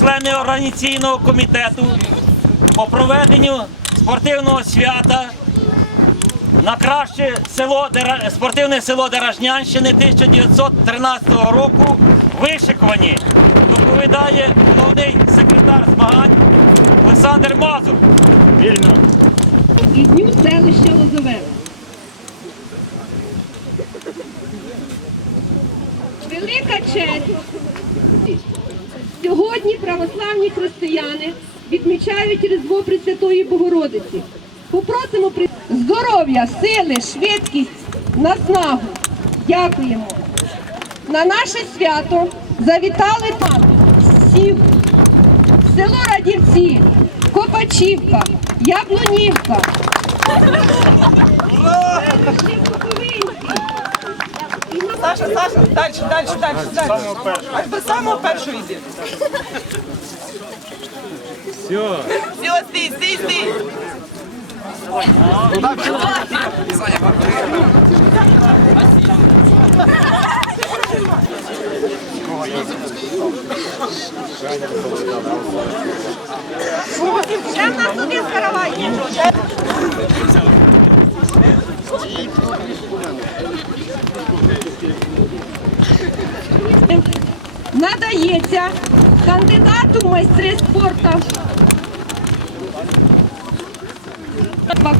члени організаційного комітету, по проведенню спортивного свята на краще село спортивне село Деражнянщини 1913 року вишикувані. Доповідає головний секретар змагань Олександр Мазур. Вільно. і дню селища Лозове. Велика честь. Сьогодні православні християни відмічають Різдво Пресвятої Богородиці. Попросимо при- здоров'я, сили, швидкість, наснагу. Дякуємо. На наше свято завітали там сів, село Радівці, Копачівка, Яблунівка. Саша, Саша, далі, далі, далі, далі. Аж до самого першого йди. Все. Все, стій, стій, стій. Ще в нас один каравай є. Надається кандидату в майстри спорту.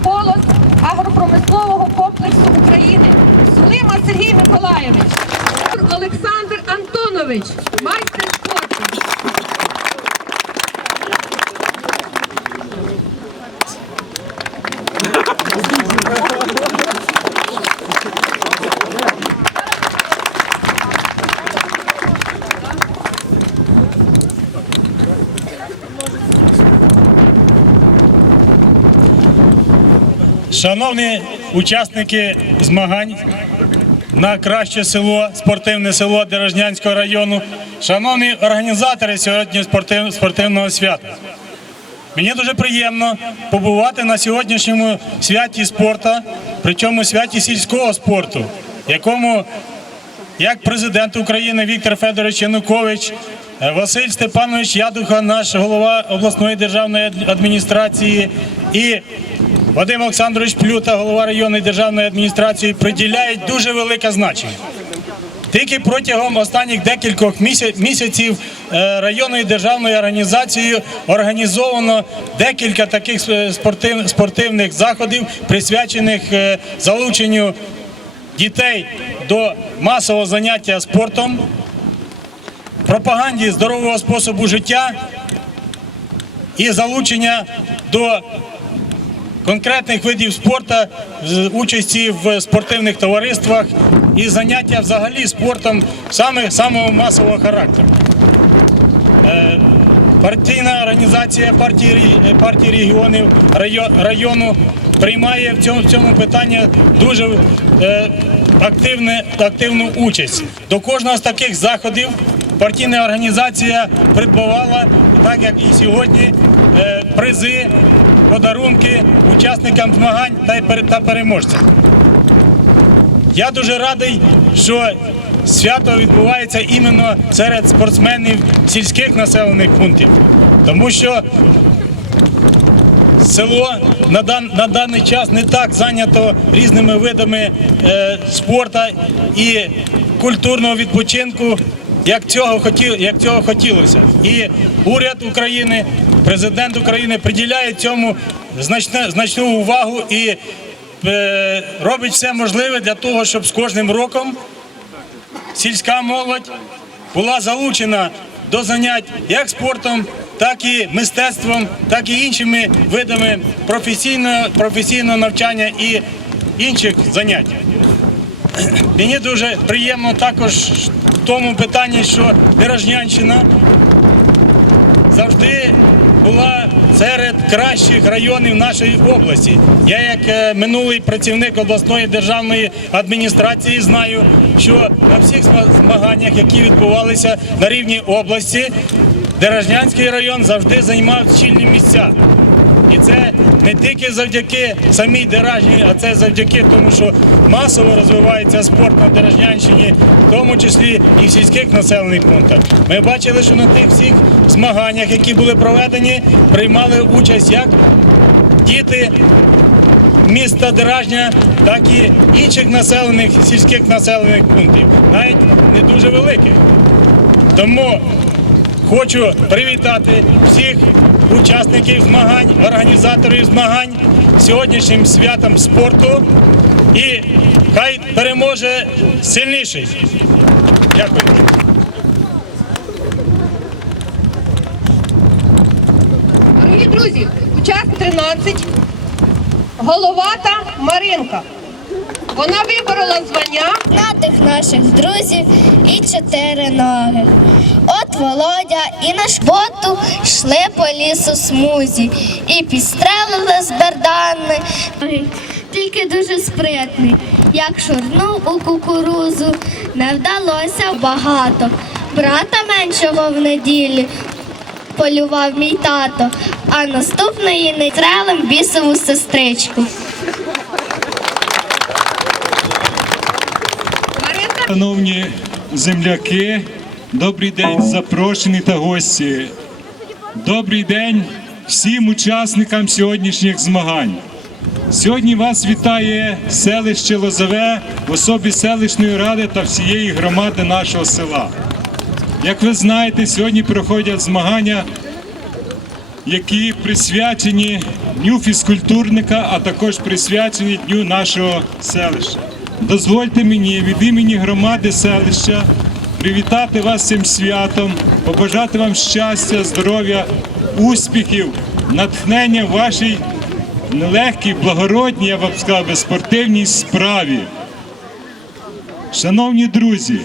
Колос агропромислового комплексу України. Сулима Сергій Миколаєвич, Олександр Антонович, майстер спорту. Шановні учасники змагань на краще село, спортивне село Дережнянського району, шановні організатори сьогодні спортив- спортивного свята. Мені дуже приємно побувати на сьогоднішньому святі спорту, причому святі сільського спорту, якому як президент України Віктор Федорович Янукович, Василь Степанович Ядуха, наш голова обласної державної адміністрації, і Вадим Олександрович Плюта, голова районної державної адміністрації, приділяють дуже велике значення. Тільки протягом останніх декількох місяців е, районною державною організацією організовано декілька таких е, спортивних заходів, присвячених е, залученню дітей до масового заняття спортом, пропаганді здорового способу життя і залучення до конкретних видів спорту участі в спортивних товариствах і заняття взагалі спортом саме самого масового характеру. Е, Партійна організація партії, партії регіонів райо- району приймає в цьому, в цьому питанні дуже е, активне, активну участь. До кожного з таких заходів партійна організація придбавала, так як і сьогодні, е, призи, подарунки учасникам змагань та, переможцям. Я дуже радий, що свято відбувається іменно серед спортсменів сільських населених пунктів, тому що село на, дан, на даний час не так зайнято різними видами е, спорту і культурного відпочинку, як цього, хотів, як цього хотілося. І уряд України, президент України приділяє цьому значне, значну увагу і е, робить все можливе для того, щоб з кожним роком сільська молодь була залучена до занять як спортом, так і мистецтвом, так і іншими видами професійного, професійного навчання і інших занять. Мені дуже приємно також в тому питанні, що Дорожнянщина завжди була серед кращих районів нашої області. Я, як е, минулий працівник обласної державної адміністрації, знаю, що на всіх змаганнях, які відбувалися на рівні області, Дережнянський район завжди займав чільні місця. І це не тільки завдяки самій Деражні, а це завдяки тому, що масово розвивається спорт на Деражнянщині. тому числі і в сільських населених пунктах. Ми бачили, що на тих всіх змаганнях, які були проведені, приймали участь як діти міста Деражня, так і інших населених сільських населених пунктів, навіть не дуже великих. Тому хочу привітати всіх учасників змагань, організаторів змагань сьогоднішнім святом спорту. І хай переможе сильніший. Дякую. Дорогі друзі, учасник 13, головата Маринка. Вона виборола звання наших друзів і чотири ноги. От Володя і наш боту йшли по лісу смузі і підстрелили з бердани. Тільки дуже спритний, як шурнув у кукурузу, не вдалося багато. Брата меншого в неділі полював мій тато, а наступної не трелем бісову сестричку. Шановні земляки, добрий день, запрошені та гості. Добрий день всім учасникам сьогоднішніх змагань. Сьогодні вас вітає селище Лозове в особі селищної ради та всієї громади нашого села. Як ви знаєте, сьогодні проходять змагання, які присвячені Дню фізкультурника, а також присвячені Дню нашого селища. Дозвольте мені від імені громади селища привітати вас цим святом, побажати вам щастя, здоров'я, успіхів, натхнення вашій нелегкій, благородній, я б сказав, спортивній справі. Шановні друзі,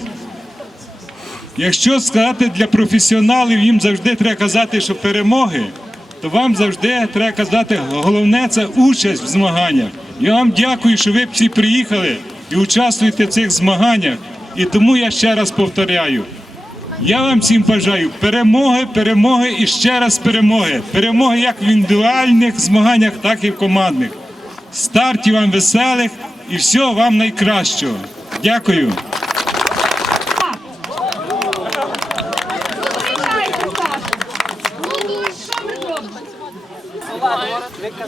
Якщо сказати для професіоналів, їм завжди треба казати, що перемоги, то вам завжди треба казати, головне це участь в змаганнях. Я вам дякую, що ви всі приїхали і участвуєте в цих змаганнях. І тому я ще раз повторяю. Я вам всім бажаю перемоги, перемоги і ще раз перемоги. Перемоги як в індивідуальних змаганнях, так і в командних. Стартів вам веселих і всього вам найкращого. Дякую. Зустрічайте,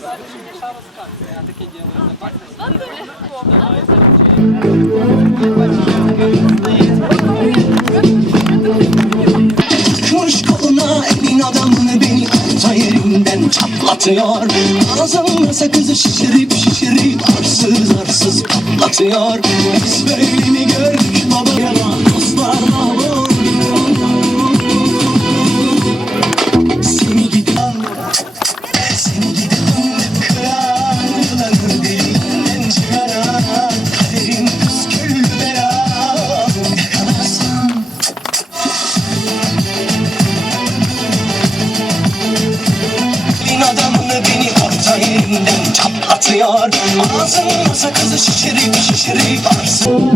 Саша. Koş kapına evin adamını beni orta yerinden çatlatıyor. Ağzımda sakızı şişirip şişirip arsız arsız patlatıyor. Biz böyle mi gördük baba yalan çatlatıyor Ağzımda sakızı şişirip şişirip arsın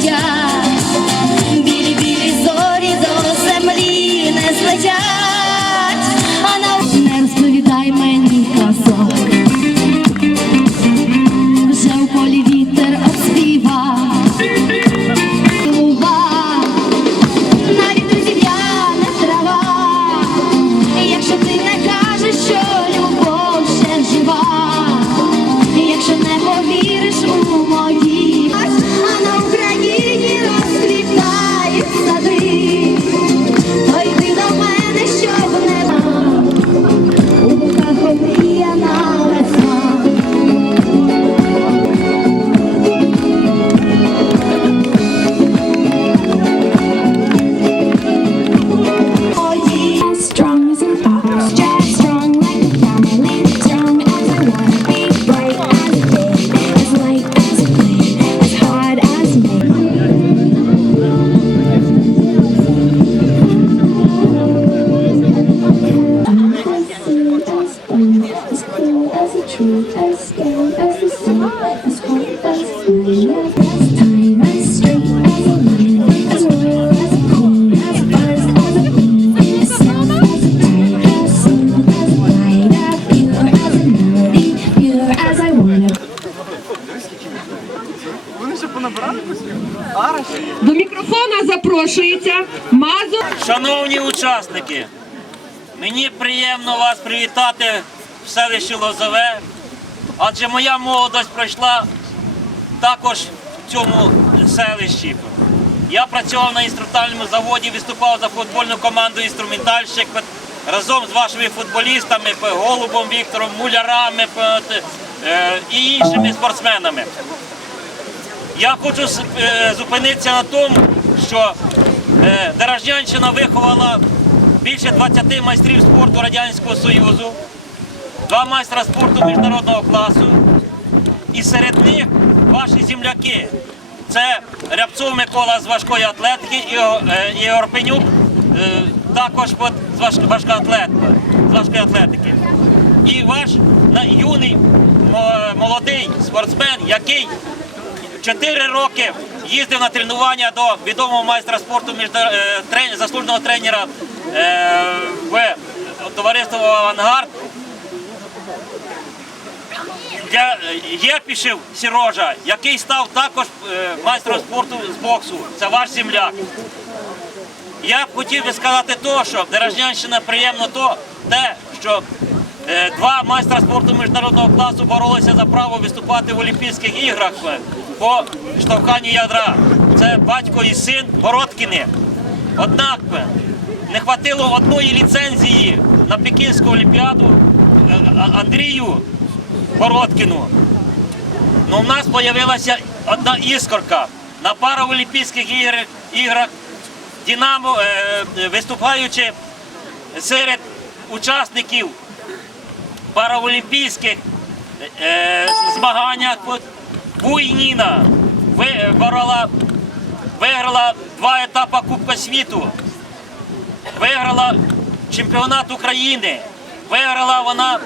почуття. Запрошується Мазур. Шановні учасники, мені приємно вас привітати в селищі Лозове, адже моя молодость пройшла також в цьому селищі. Я працював на інструментальному заводі, виступав за футбольну команду інструментальщик разом з вашими футболістами, Голубом Віктором, мулярами е, і іншими спортсменами. Я хочу е, зупинитися на тому, що е, Дорожнянщина виховала більше 20 майстрів спорту Радянського Союзу, два майстра спорту міжнародного класу. І серед них ваші земляки. Це Рябцов Микола з важкої атлетики і е, Орпенюк е, також з важкої атлетики. І ваш юний молодий спортсмен, який 4 роки їздив на тренування до відомого майстра спорту е, заслуженого тренера е, в товариство Авангард. Я, Єпішев Сірожа, який став також е, майстром спорту з боксу. Це ваш земляк. Я б хотів би сказати то, що Дережнянщина приємно то, те, що е, два майстра спорту міжнародного класу боролися за право виступати в Олімпійських іграх е, по штовханню ядра. Це батько і син Бородкіни. Однак е, не хватило одної ліцензії на Пекінську олімпіаду е, Андрію Бородкіну. Ну, у нас з'явилася одна іскорка. На параолімпійських іграх, Динамо, е, виступаючи серед учасників параолімпійських е, змаганнях, Буйніна ви- виграла, виграла два етапи Кубка світу, виграла чемпіонат України, виграла вона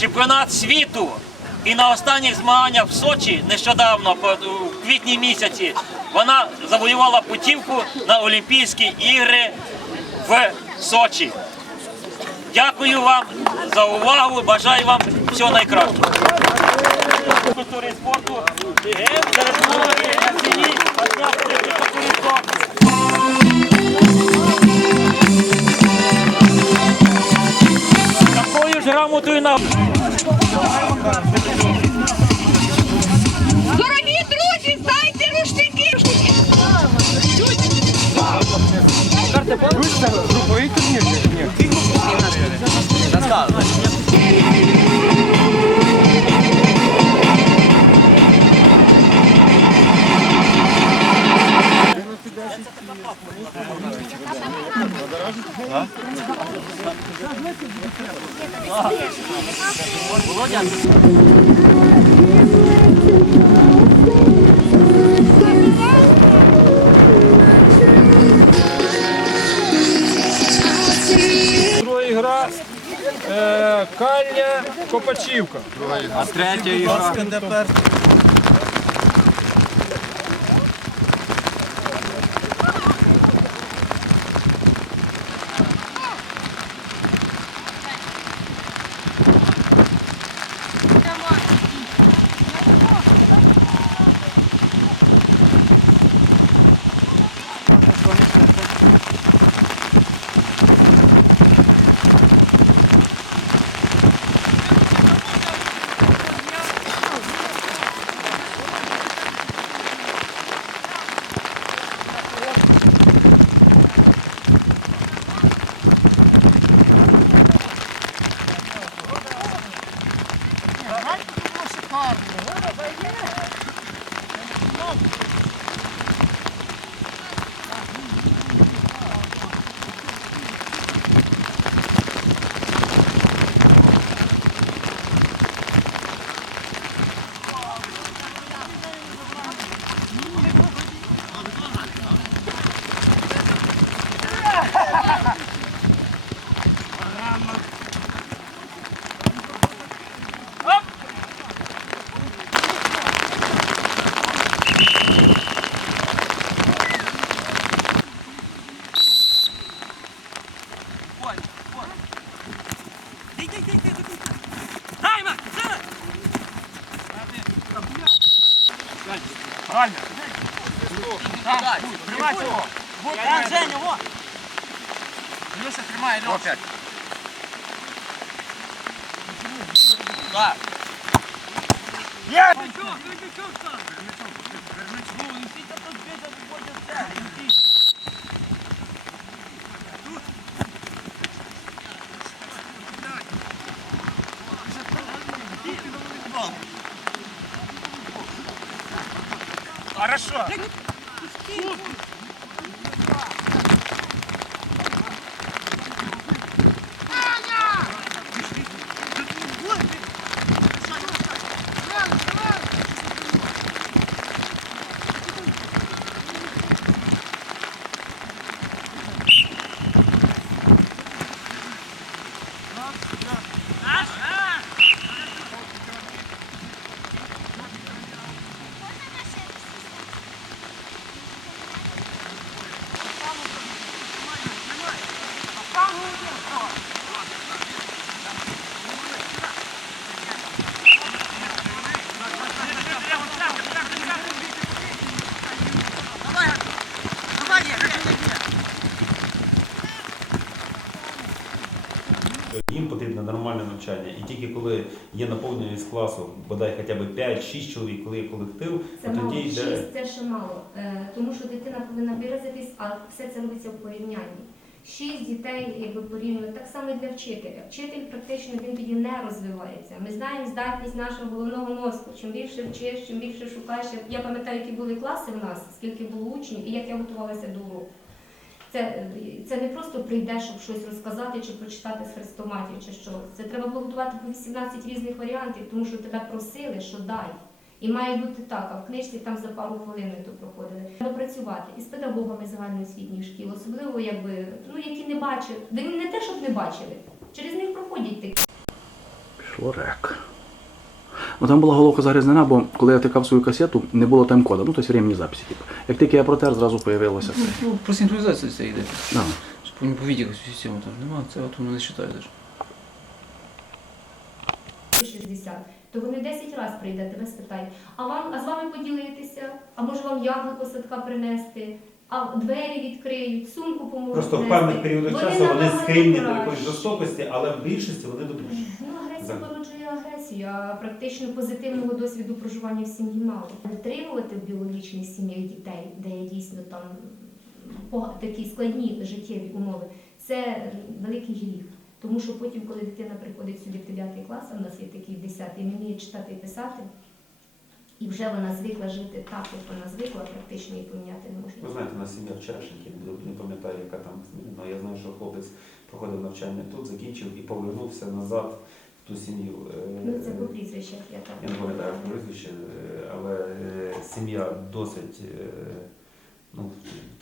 чемпіонат світу. І на останніх змаганнях в Сочі нещодавно, у квітні місяці, вона завоювала путівку на Олімпійські ігри в Сочі. Дякую вам за увагу. Бажаю вам всього найкращого. Культури і спорту. молоді, на селі, Оснявської культури і спорту. Такою ж грамотою на Дорогі друзі, здайте рушники. Друга кінцівка. А третя ігра. Come on. Правильно. Тримай цього. Там, Женя, во. Люся, тримай, Льош. Опять. Так. Є! Бандюк, бандюк, Копачівка. Їм потрібно нормальне навчання. І тільки коли є наповненість класу, бодай хоча б 5-6 чоловік, коли є колектив, Це то мало, тоді йде. шість це ще мало, Е, тому що дитина повинна виразитись, а все це робиться в порівнянні. Шість дітей, якби порівняно, так само і для вчителя. Вчитель практично він тоді не розвивається. Ми знаємо здатність нашого головного мозку. Чим більше вчиш, чим більше шукаєш. Я пам'ятаю, які були класи в нас, скільки було учнів і як я готувалася до уроку. Це, це не просто прийдеш, щоб щось розказати чи прочитати з хрестоматів, чи що. Це треба було готувати по 18 різних варіантів, тому що тебе просили, що дай. І має бути так, а в книжці там за пару хвилин ми то проходили. Треба працювати і з педагогами загальноосвітніх шкіл, особливо якби, ну, які не бачили. Да не те, щоб не бачили. Через них проходять такі. Пішло рек. Ну там була головка загрязнена, бо коли я тикав свою касету, не було тайм-кода, ну тобто временні записи. Типу. Як тільки я протер, зразу появилося це. Ну, про синхронізацію це йде. Да. Щоб по відео систему там немає, це от воно не вважає навіть. 60, то вони 10 разів прийде, тебе спитають, а вам, а з вами поділитися, а може вам яблуко садка принести, а двері відкриють, сумку поможуть Просто в певних періодах часу вони схильні до якоїсь жорстокості, але в більшості вони допоможуть. Ну, агресія породжує агресію, а практично позитивного досвіду проживання в сім'ї мало. Витримувати в біологічних сім'ях дітей, де є дійсно там такі складні життєві умови, це великий гріх. Тому що потім, коли дитина приходить сюди в 9 клас, а в нас є такий 10, не вміє читати і писати, і вже вона звикла жити так, як вона звикла, практично її поміняти не можна. Ви знаєте, у нас сім'я вчорашників, не пам'ятаю, яка там зміна, але я знаю, що хлопець проходив навчання тут, закінчив і повернувся назад в ту сім'ю. Е, Ну, це по прізвищах я так. Я не пам'ятаю прізвище, е, але е, сім'я досить. Ну,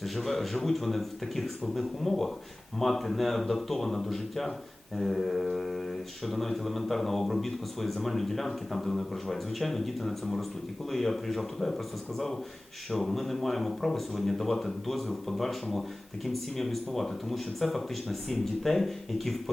живе, живуть вони в таких складних умовах, мати не адаптована до життя е, щодо навіть елементарного обробітку своєї земельної ділянки, там де вони проживають. Звичайно, діти на цьому ростуть. І коли я приїжджав туди, я просто сказав, що ми не маємо права сьогодні давати дозвіл в подальшому таким сім'ям існувати, тому що це фактично сім дітей, які в